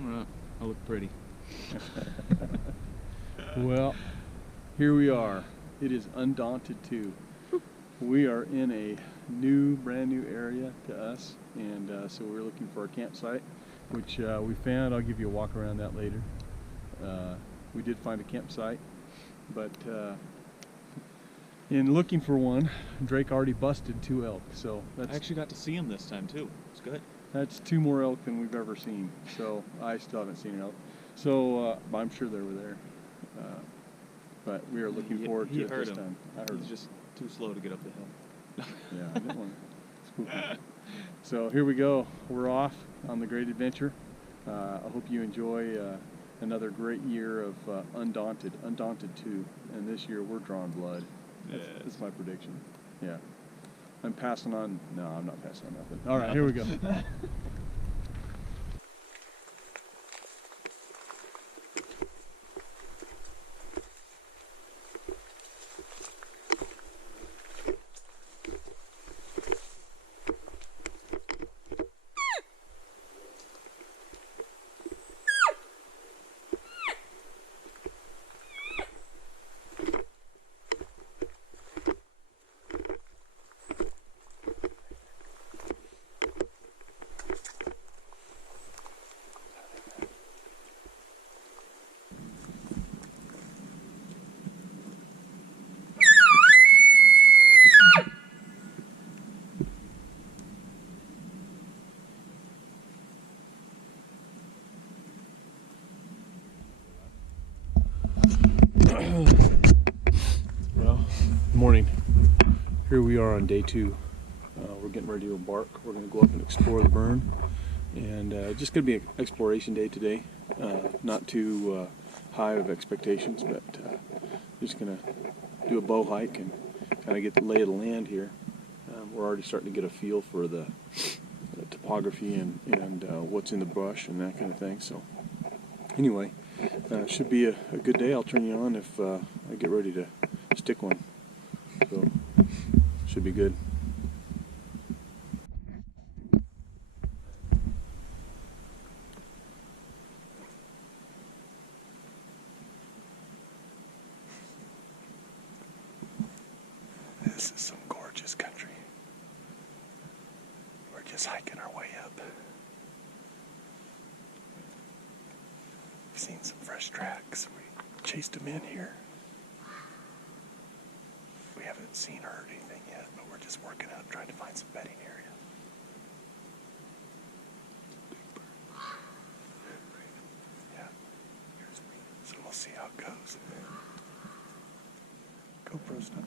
I look pretty. Well, here we are. It is Undaunted 2. We are in a brand new area to us, and so we're looking for a campsite, which we found. I'll give you a walk around that later. We did find a campsite, but in looking for one, Drake already busted 2 elk. So I actually got to see him this time too. It's good. That's 2 more elk than we've ever seen. So I still haven't seen an elk. So I'm sure they were there. But we are looking forward to it this time. I heard he's just too slow to get up the hill. Yeah, I didn't want to spook him. So here we go. We're off on the great adventure. I hope you enjoy another great year of Undaunted 2. And this year we're drawing blood. That's my prediction. Yeah. I'm passing on. No, I'm not passing on nothing. All right, here we go. Well, good morning. Here we are on day 2. We're getting ready to embark. We're going to go up and explore the burn, and just going to be an exploration day today. Not too high of expectations, but just going to do a bow hike and kind of get the lay of the land here. We're already starting to get a feel for the topography and what's in the brush and that kind of thing. So anyway, should be a good day. I'll turn you on if I get ready to stick one. So should be good. This is some gorgeous country. We're just hiking our way up. We've seen some fresh tracks. We chased them in here. We haven't seen or heard anything yet, but we're just working out, trying to find some bedding area. Yeah, so we'll see how it goes. GoPro stuff.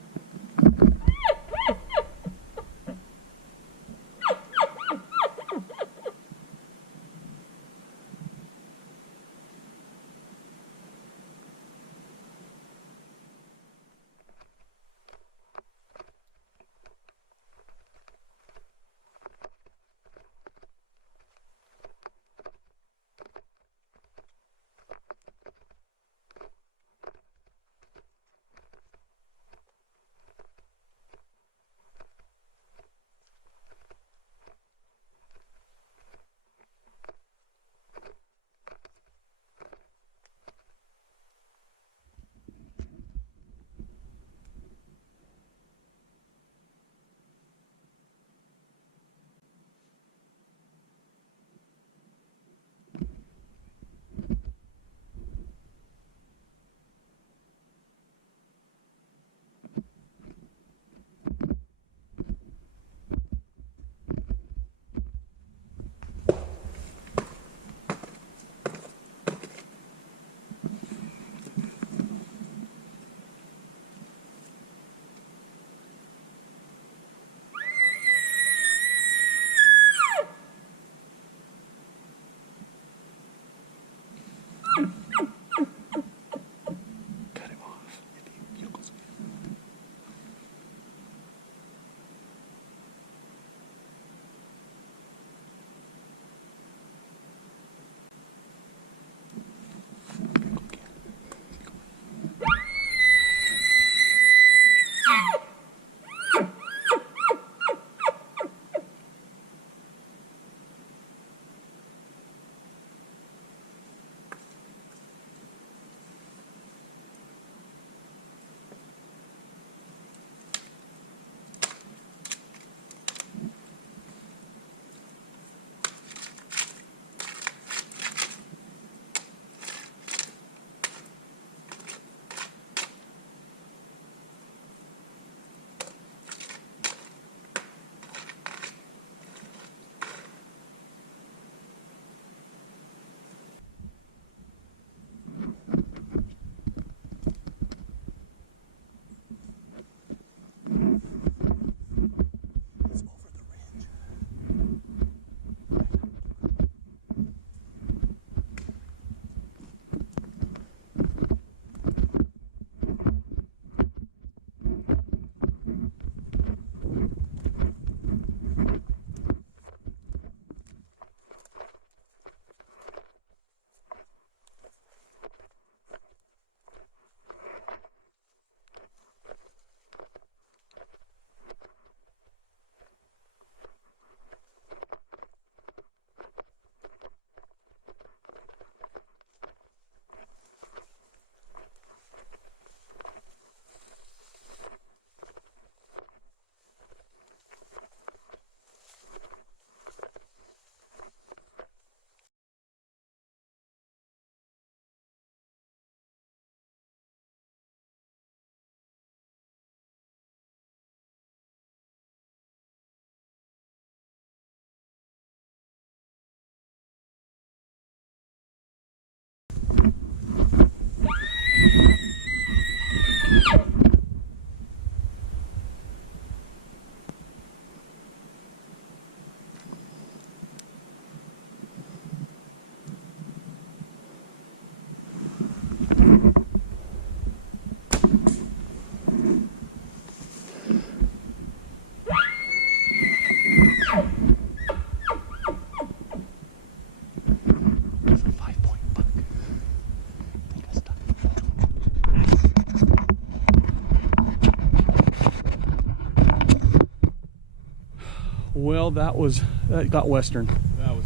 Well, that got western. That was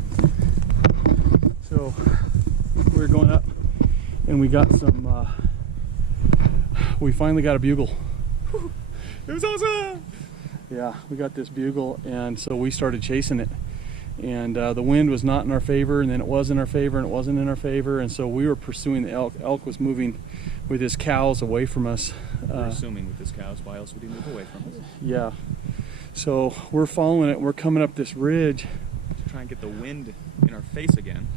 So we were going up, and we got some. We finally got a bugle. it was awesome. Yeah, we got this bugle, and so we started chasing it. And the wind was not in our favor, and then it was in our favor, and it wasn't in our favor, and so we were pursuing the elk. Elk was moving with his cows away from us. We're assuming with his cows, why else would he move away from us? Yeah. So we're following it. We're coming up this ridge. To try and get the wind in our face again.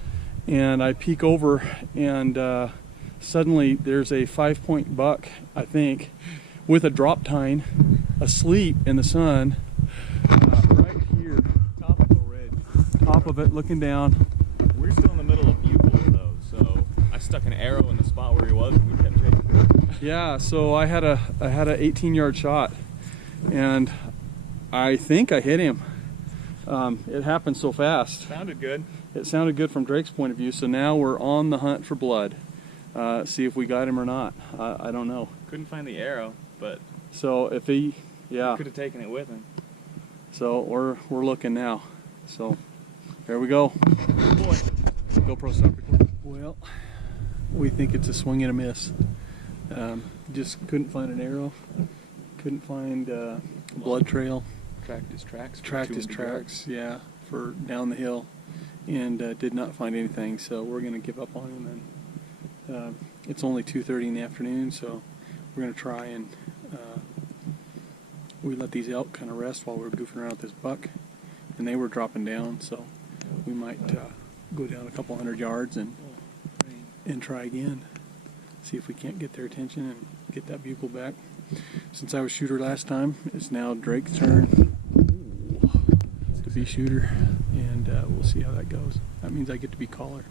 And I peek over, and suddenly there's a 5-point buck, I think, with a drop tine, asleep in the sun, right here. Top of the ridge. Top of it, looking down. We're still in the middle of bugles though, so I stuck an arrow in the spot where he was, and we kept chasing. Yeah, so I had a 18-yard shot, and I think I hit him. It happened so fast. Sounded good. It sounded good from Drake's point of view. So now we're on the hunt for blood. See if we got him or not. I don't know. Couldn't find the arrow, but So if he, yeah. could have taken it with him. So we're looking now. So there we go. Boy, GoPro stop recording. Well, we think it's a swing and a miss. Just couldn't find an arrow. Couldn't find a blood trail. Tracked his tracks. for Tracked his 200 yards. tracks, yeah, for down the hill, and did not find anything. So we're gonna give up on him. And it's only 2:30 in the afternoon, so we're gonna try and we let these elk kind of rest while we were goofing around with this buck, and they were dropping down. So we might go down a couple hundred yards and try again. See if we can't get their attention and get that bugle back. Since I was shooter last time, it's now Drake's turn to be shooter, and we'll see how that goes. That means I get to be caller.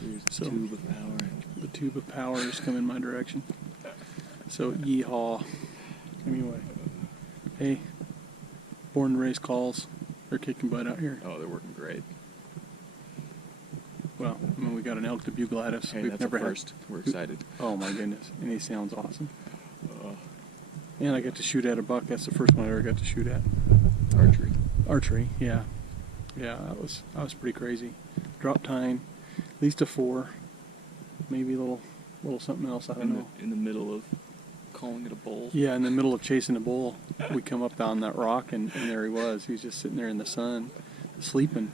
Here's the So, tube of power. The tube of power is coming my direction. So yeehaw. Anyway, hey, born and raised calls. They're kicking butt out here. Oh, they're working great. Well, I mean, we got an elk to bugle at us. Hey, We've that's never a first. We're excited. Oh my goodness, and he sounds awesome. Uh, And I got to shoot at a buck. That's the first one I ever got to shoot at. archery. Archery, yeah, yeah. That was pretty crazy. Drop tine, at least a 4, maybe a little something else. I don't know. In the middle of calling it a bull. Yeah, in the middle of chasing a bull, we come up down that rock, and there he was. He was just sitting there in the sun, sleeping.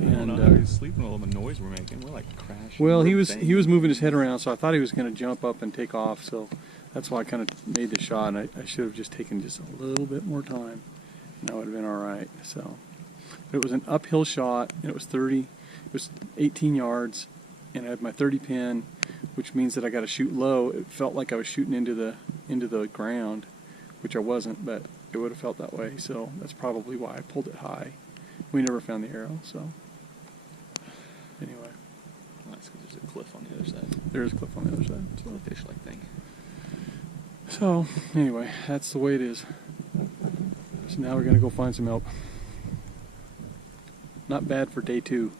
And And he was sleeping with all the noise we're making. We're like crashing. well, he we're was banging. moving his head around, so I thought he was going to jump up and take off. So that's why I kind of made the shot. And I should have just taken just a little bit more time, and that would have been all right. So, but it was an uphill shot, and it was 18 yards, and I had my 30 pin, which means that I got to shoot low. It felt like I was shooting into the ground, which I wasn't, but it would have felt that way. So that's probably why I pulled it high. We never found the arrow, so anyway. Well, that's because there's a cliff on the other side. There's a cliff on the other side. It's a fish-like thing. So anyway, that's the way it is. So now we're gonna go find some elk. Not bad for day 2.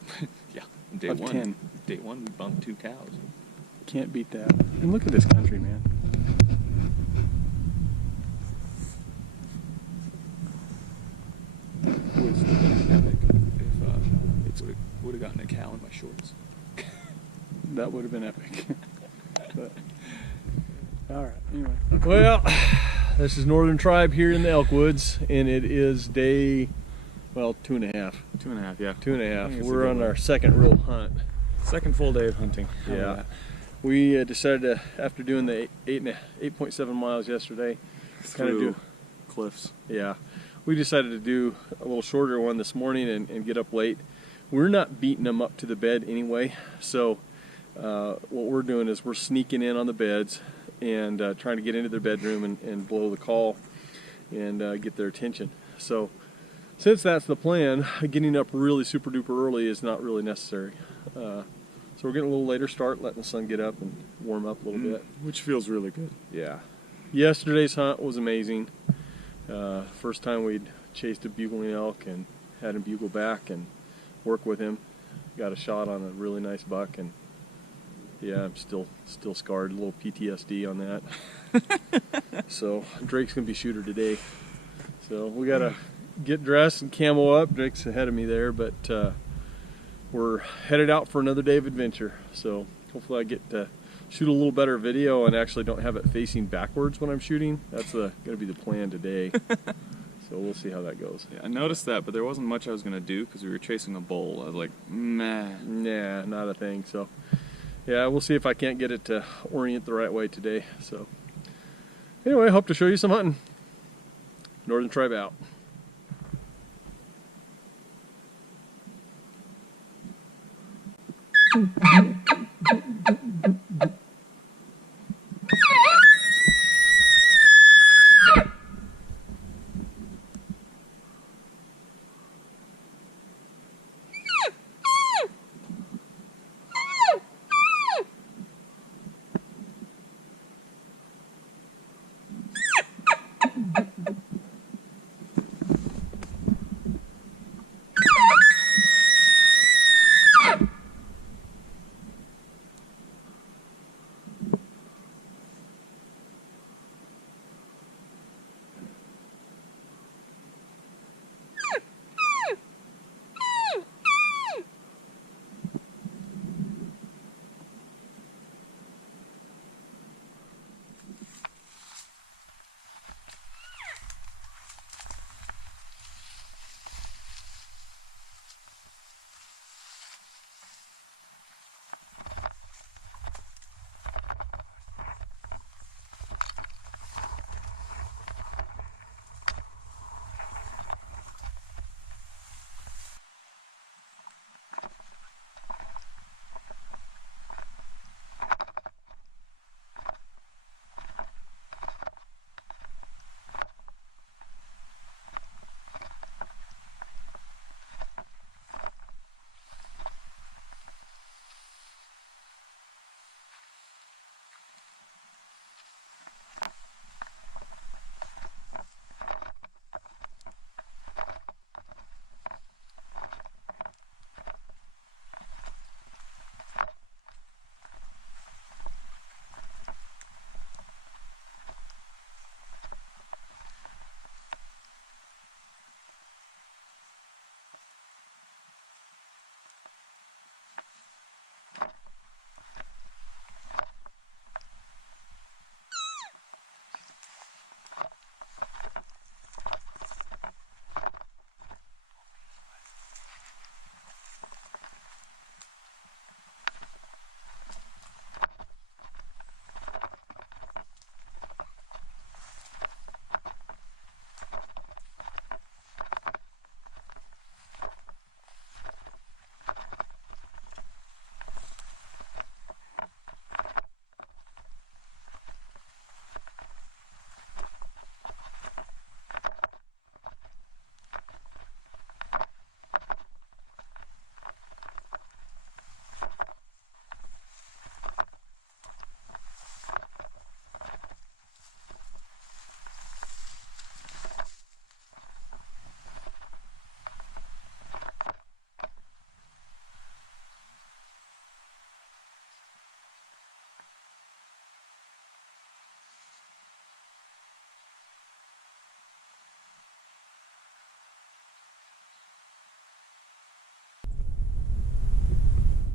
Yeah. Day Of 1. 10. Day 1, we bumped 2 cows. Can't beat that. And look at this country, man. It was epic if it would have gotten a cow in my shorts. That would have been epic. But, all right. Anyway. Well, this is Northern Tribe here in the Elk Woods, and it is day, well, 2.5. 2.5, yeah. 2.5. We're on our second real hunt. Second full day of hunting. Yeah. We decided to, after doing the 8.7 miles yesterday, kind of do cliffs. Yeah, we decided to do a little shorter one this morning and get up late. We're not beating them up to the bed anyway, so what we're doing is we're sneaking in on the beds and trying to get into their bedroom and blow the call and get their attention. So since that's the plan, getting up really super duper early is not really necessary. So we're getting a little later start, letting the sun get up and warm up a little bit. Which feels really good. Yeah. Yesterday's hunt was amazing. First time we'd chased a bugling elk and had him bugle back and work with him. Got a shot on a really nice buck, and yeah, I'm still scarred, a little PTSD on that. So Drake's gonna be shooter today. So we got get dressed and camo up. Drake's ahead of me there, but we're headed out for another day of adventure. So hopefully I get to shoot a little better video and actually don't have it facing backwards when I'm shooting. That's going to be the plan today. So we'll see how that goes. Yeah, I noticed that, but there wasn't much I was going to do because we were chasing a bull. I was like, meh. Nah, not a thing. So yeah, we'll see if I can't get it to orient the right way today. So anyway, hope to show you some hunting. Northern Tribe out.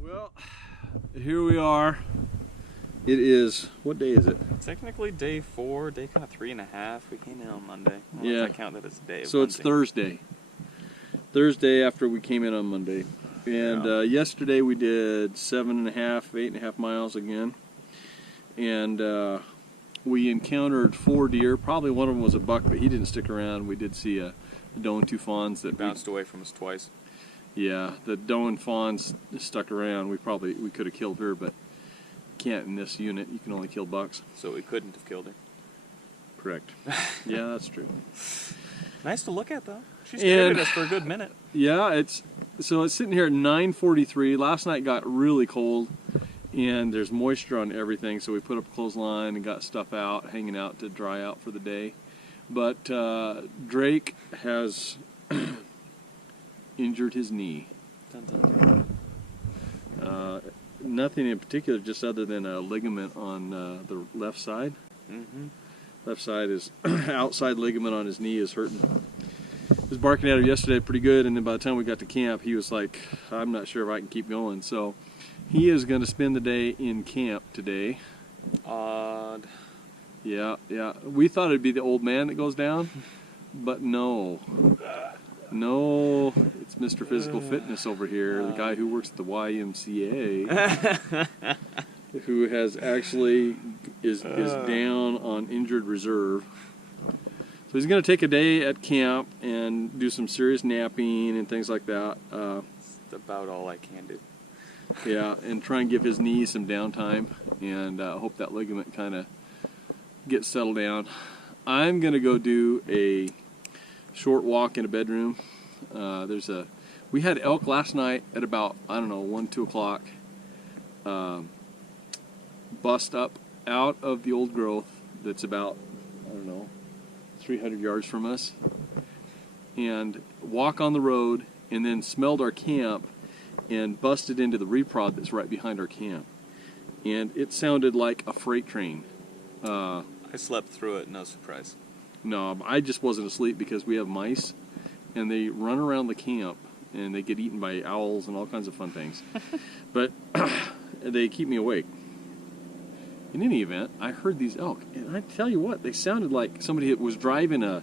Well, here we are. It is, what day is it? Technically day 4, day kind of 3.5. We came in on Monday. Yeah. I count that as a day. So it's Thursday. Thursday after we came in on Monday. And yesterday we did 8.5 miles again. And we encountered 4 deer. Probably one of them was a buck, but he didn't stick around. We did see a doe and 2 fawns that bounced away from us twice. Yeah, the doe and fawns stuck around. We could have killed her, but can't in this unit. You can only kill bucks. So we couldn't have killed her. Correct. Yeah, that's true. Nice to look at, though. She stared at us for a good minute. Yeah, it's sitting here at 9:43. Last night got really cold, and there's moisture on everything, so we put up a clothesline and got stuff out, hanging out to dry out for the day. But Drake has injured his knee. Dun, dun, dun. Nothing in particular, just other than a ligament on the left side. Mm-hmm. Left side is outside ligament on his knee is hurting. was barking at her yesterday pretty good, and then by the time we got to camp, he was like, I'm not sure if I can keep going. So he is going to spend the day in camp today. Odd. Yeah. We thought it'd be the old man that goes down, but no. No, it's Mr. Physical Fitness over here, the guy who works at the YMCA, who has actually is down on injured reserve. So he's going to take a day at camp and do some serious napping and things like that. That's about all I can do. Yeah, and try and give his knee some downtime, and hope that ligament kind of gets settled down. I'm going to go do a short walk in a bedroom. We had elk last night at about, I don't know, 1, 2 o'clock. Bust up out of the old growth that's about, I don't know, 300 yards from us, and walk on the road, and then smelled our camp and busted into the reprod that's right behind our camp. And it sounded like a freight train. I slept through it, no surprise. No, I just wasn't asleep because we have mice, and they run around the camp, and they get eaten by owls and all kinds of fun things. But they keep me awake. In any event, I heard these elk, and I tell you what, they sounded like somebody that was driving a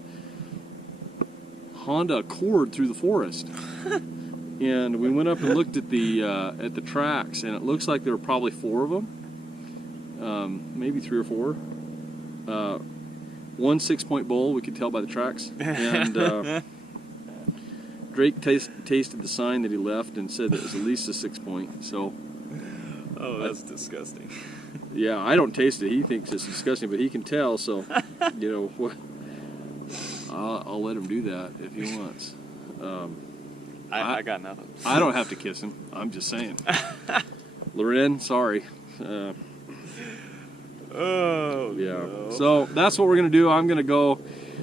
Honda Accord through the forest. And we went up and looked at the tracks, and it looks like there were probably 4 of them, maybe 3 or 4. One 6-point bull, we could tell by the tracks. And Drake tasted the sign that he left and said that it was at least a 6-point. So, oh, that's disgusting. Yeah, I don't taste it. He thinks it's disgusting, but he can tell. So, you know, what? I'll let him do that if he wants. I got nothing. I don't have to kiss him. I'm just saying. Loren, sorry. Oh yeah. No. So that's what we're gonna do. I'm gonna go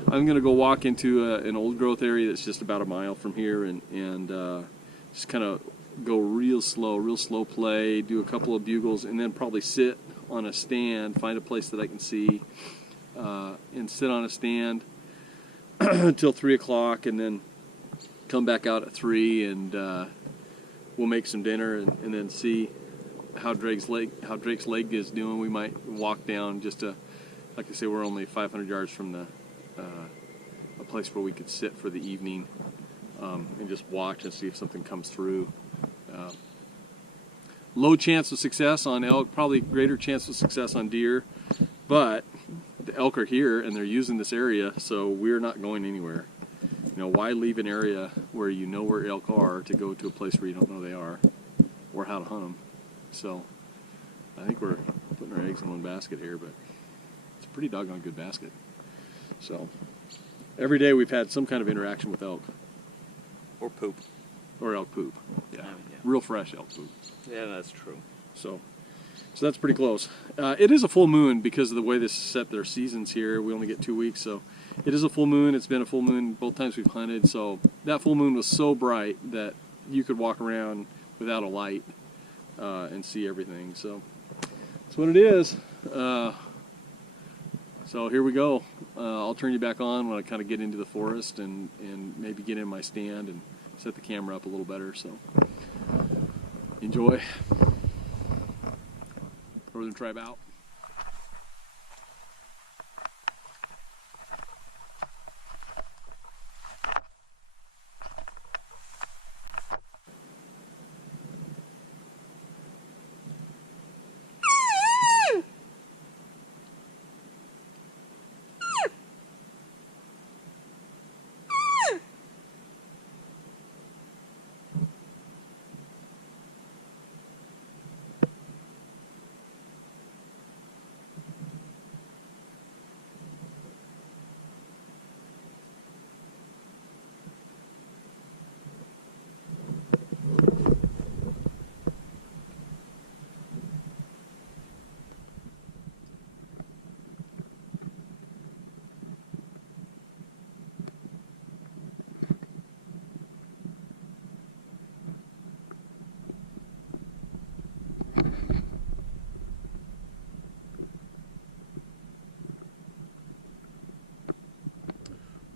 walk into an old growth area that's just about a mile from here, and just kind of go real slow play, do a couple of bugles, and then probably sit on a stand, find a place that I can see, and sit on a stand until 3 o'clock, and then come back out at 3, and we'll make some dinner, and then see how Drake's leg is doing. We might walk down just to, like I say, we're only 500 yards from a place where we could sit for the evening, and just watch and see if something comes through. Low chance of success on elk, probably greater chance of success on deer, but the elk are here and they're using this area, so we're not going anywhere. You know, why leave an area where you know where elk are to go to a place where you don't know they are, or how to hunt them? So I think we're putting our eggs in one basket here, but it's a pretty doggone good basket. So every day we've had some kind of interaction with elk. Or poop. Or elk poop. Yeah. Yeah. Real fresh elk poop. Yeah, that's true. So that's pretty close. It is a full moon because of the way this set their seasons here. We only get 2 weeks, so it is a full moon. It's been a full moon both times we've hunted. So that full moon was so bright that you could walk around without a light and see everything. So that's what it is. So here we go. I'll turn you back on when I kind of get into the forest and maybe get in my stand and set the camera up a little better. So enjoy. Northern Tribe out.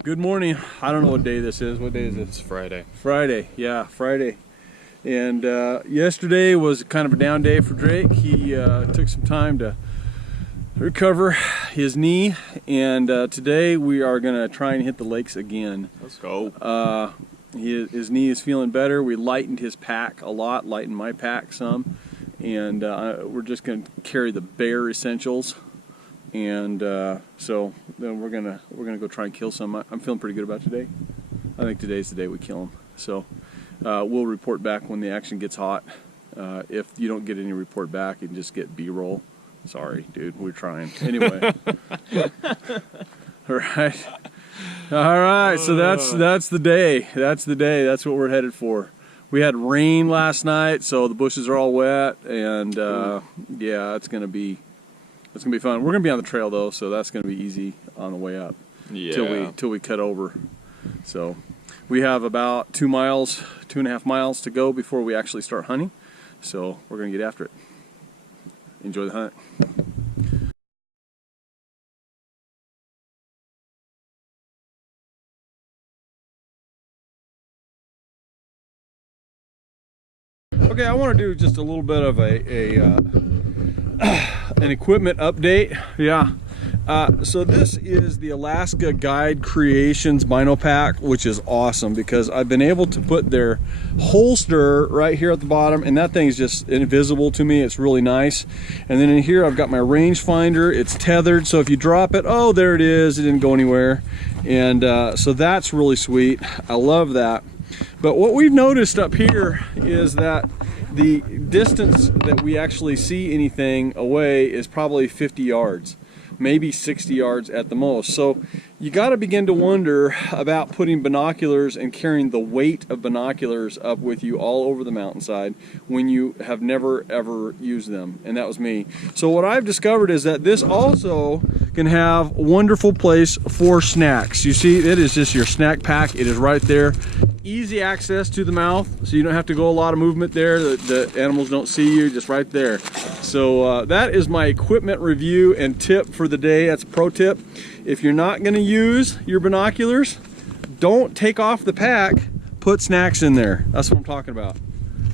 Good morning. I don't know what day this is. What day is it? It's Friday. Friday. Yeah, Friday. And yesterday was kind of a down day for Drake. He took some time to recover his knee, and today we are going to try and hit the lakes again. Let's go. His knee is feeling better. We lightened his pack a lot, lightened my pack some, and we're just going to carry the bare essentials. And so then we're gonna go try and kill some. I'm feeling pretty good about today. I think today's the day we kill them. So we'll report back when the action gets hot. If you don't get any report back, you can just get B-roll. Sorry, dude, we're trying. Anyway. All right. All right, so that's the day. That's the day. That's what we're headed for. We had rain last night, so the bushes are all wet, and yeah, it's gonna be fun. We're gonna be on the trail though, so that's gonna be easy on the way up. Yeah. Till we cut over. So we have about 2.5 miles to go before we actually start hunting. So we're gonna get after it. Enjoy the hunt. Okay, I want to do just a little bit of an equipment update. Yeah. So this is the Alaska Guide Creations Bino Pack, which is awesome because I've been able to put their holster right here at the bottom, and that thing is just invisible to me. It's really nice. And then in here I've got my rangefinder. It's tethered, so if you drop it, oh, there it is. It didn't go anywhere. And so that's really sweet. I love that. But what we've noticed up here is that the distance that we actually see anything away is probably 50 yards, maybe 60 yards at the most. So you got to begin to wonder about putting binoculars and carrying the weight of binoculars up with you all over the mountainside when you have never ever used them, and that was me. So what I've discovered is that this also can have a wonderful place for snacks. You see, it is just your snack pack. It is right there. Easy access to the mouth, so you don't have to go a lot of movement there. The animals don't see you, just right there. So that is my equipment review and tip for the day. That's a pro tip. If you're not going to use your binoculars, don't take off the pack, put snacks in there. That's what I'm talking about.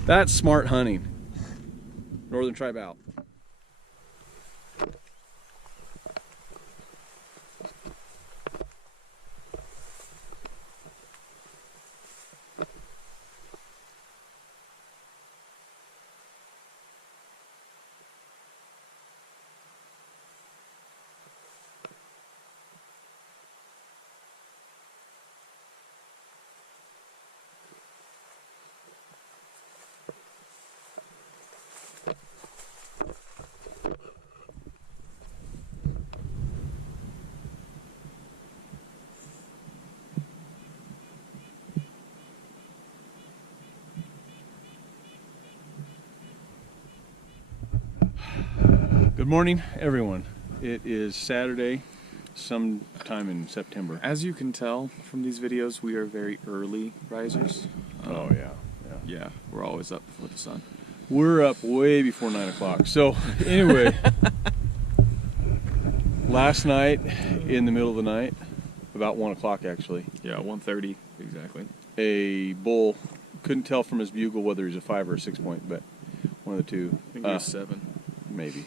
That's smart hunting. Northern Tribe out. Good morning, everyone. It is Saturday, sometime in September. As you can tell from these videos, we are very early risers. Oh yeah. Yeah, we're always up before the sun. We're up way before 9 o'clock. So anyway, last night in the middle of the night, about 1 o'clock actually, Yeah, 1:30 exactly. a bull, couldn't tell from his bugle whether he was a 5 or a 6 point, but one of the two. I think it was 7. Maybe.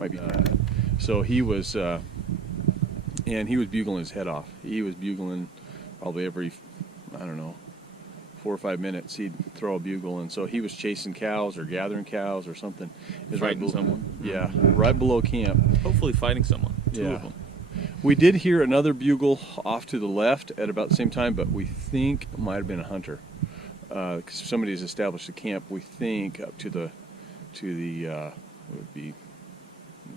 Might be 10. So he was, and he was bugling his head off. He was bugling probably every, I don't know, 4 or 5 minutes. He'd throw a bugle, and so he was chasing cows or gathering cows or something. It was Fighting someone. Yeah, right below camp. Hopefully fighting someone. Two of them. We did hear another bugle off to the left at about the same time, but we think it might have been a hunter. Because somebody's established a camp, we think, up to the what would be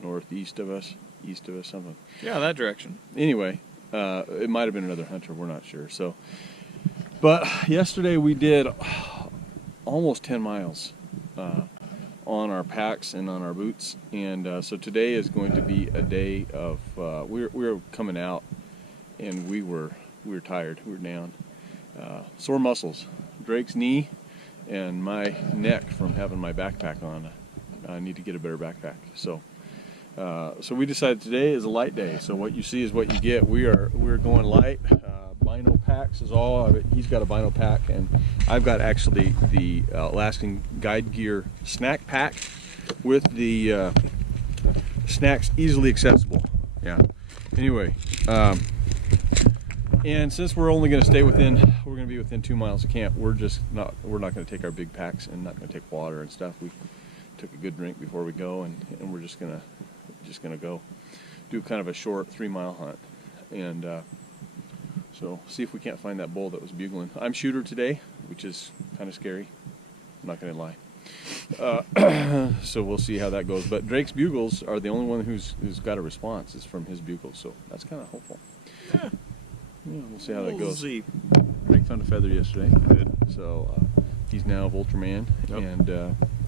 northeast of us, east of us, something. Yeah, that direction. Anyway, it might have been another hunter. We're not sure. So, but yesterday we did almost 10 miles on our packs and on our boots, and so today is going to be a day of we're coming out, and we were tired. We were down, sore muscles. Drake's knee and my neck from having my backpack on. I need to get a better backpack. So So we decided today is a light day. So what you see is what you get. We're going light. Bino packs is all of it. He's got a bino pack, and I've got actually the Alaskan Guide Gear snack pack with the snacks easily accessible. Yeah. Anyway, and since we're only going to stay within, we're going to be within 2 miles of camp. We're not going to take our big packs and not going to take water and stuff. We took a good drink before we go, and we're just gonna go do kind of a short 3-mile hunt, and so see if we can't find that bull that was bugling. I'm shooter today, which is kind of scary. I'm not going to lie. So we'll see how that goes. But Drake's bugles are the only one who's got a response. It's from his bugles, so that's kind of hopeful. Yeah, we'll see how that goes. See. Drake found a feather yesterday. Good. So he's now a vulture man, Yep. and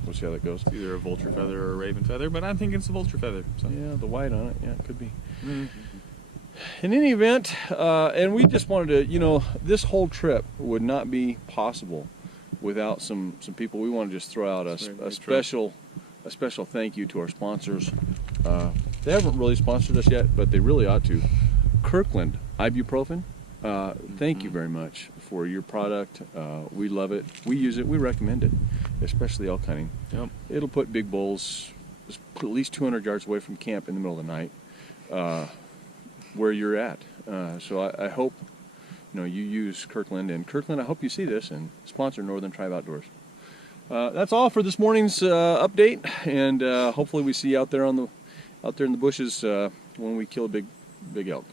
we'll see how that goes. It's either a vulture feather or a raven feather, but I'm thinking it's a vulture feather. So. Yeah, the white on it. Yeah, it could be. Mm-hmm. In any event, and we just wanted to, this whole trip would not be possible without some people. We want to just throw out a special thank you to our sponsors. They haven't really sponsored us yet, but they really ought to. Kirkland Ibuprofen. Thank you very much for your product. We love it. We use it. We recommend it, especially elk hunting. Yep. It'll put big bulls at least 200 yards away from camp in the middle of the night, where you're at. So I hope you use Kirkland, and Kirkland, I hope you see this and sponsor Northern Tribe Outdoors. That's all for this morning's update, and hopefully we see you out there in the bushes when we kill a big elk.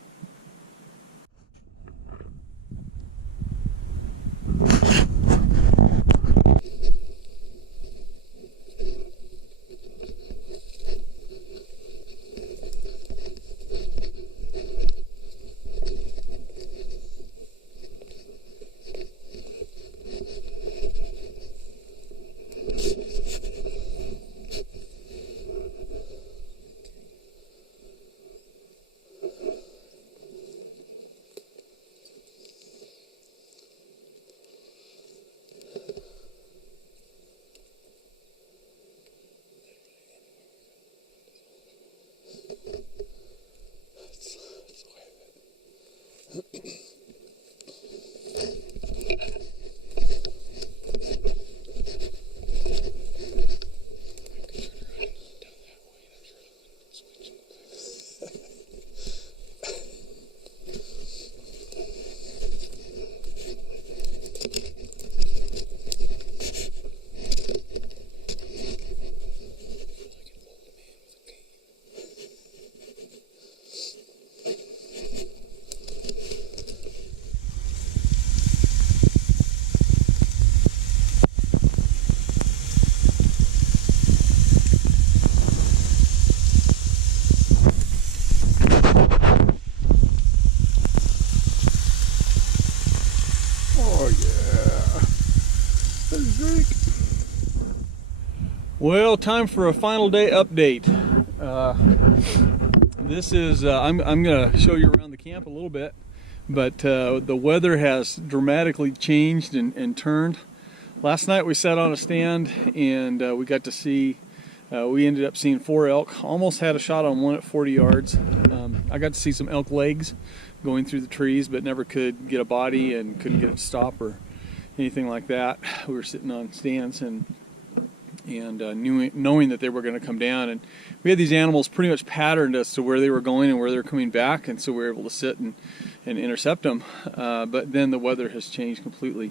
Well, time for a final day update. This is, I'm going to show you around the camp a little bit, but the weather has dramatically changed and turned. Last night we sat on a stand and we got to see, we ended up seeing 4 elk. Almost had a shot on one at 40 yards. I got to see some elk legs going through the trees, but never could get a body and couldn't get it to stop or anything like that. We were sitting on stands and knowing that they were going to come down, and we had these animals pretty much patterned as to where they were going and where they were coming back, and so we were able to sit and intercept them. But then the weather has changed completely,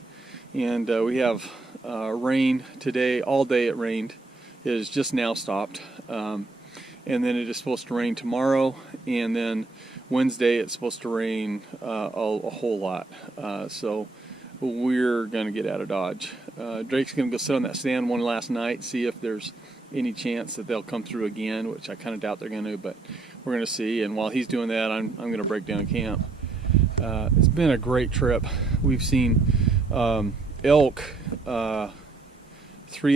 and we have rain today. All day it rained. It has just now stopped, and then it is supposed to rain tomorrow, and then Wednesday it's supposed to rain a whole lot. So we're going to get out of Dodge. Drake's going to go sit on that stand one last night, see if there's any chance that they'll come through again, which I kind of doubt they're going to, but we're going to see. And while he's doing that, I'm going to break down camp. It's been a great trip. We've seen elk 3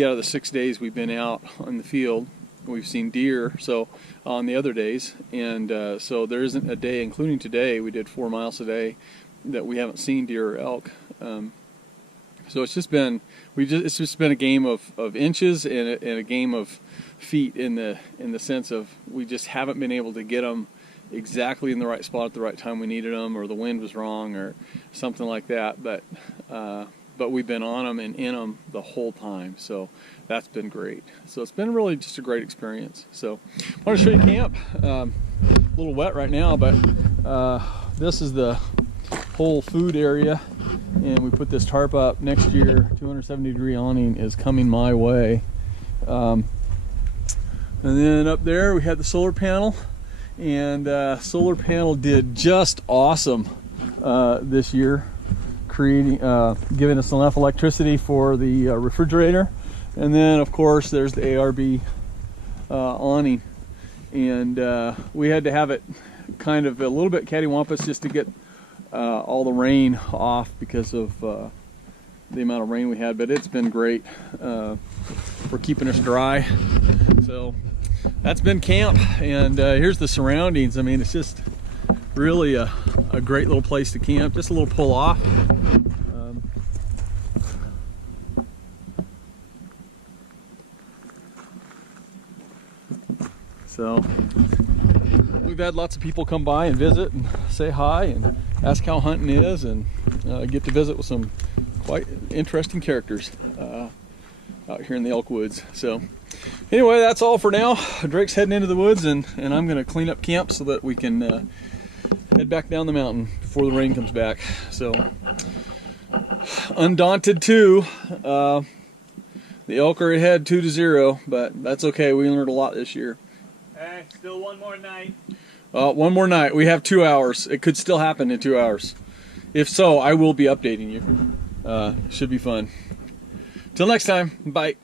out of the 6 days we've been out on the field. We've seen deer on the other days, and so there isn't a day, including today, we did 4 miles a day, that we haven't seen deer or elk. So it's just been it's just been a game of inches and a game of feet in the sense of we just haven't been able to get them exactly in the right spot at the right time we needed them, or the wind was wrong or something like that. But we've been on them and in them the whole time, so that's been great. So it's been really just a great experience. So I want to show you camp. A little wet right now, but this is the whole food area, and we put this tarp up. Next year 270-degree awning is coming my way. And then up there we had the solar panel, and solar panel did just awesome this year, creating giving us enough electricity for the refrigerator. And then of course there's the ARB awning, and we had to have it kind of a little bit cattywampus just to get all the rain off because of the amount of rain we had, but it's been great for keeping us dry. So that's been camp, and here's the surroundings. I mean, it's just really a great little place to camp, just a little pull off. So we've had lots of people come by and visit and say hi and ask how hunting is, and get to visit with some quite interesting characters out here in the elk woods. So anyway, that's all for now. Drake's heading into the woods, and I'm going to clean up camp so that we can head back down the mountain before the rain comes back. So Undaunted 2. The elk are ahead 2-0, but that's okay. We learned a lot this year. Hey, still one more night. One more night. We have 2 hours. It could still happen in 2 hours. If so, I will be updating you. Should be fun. Till next time. Bye.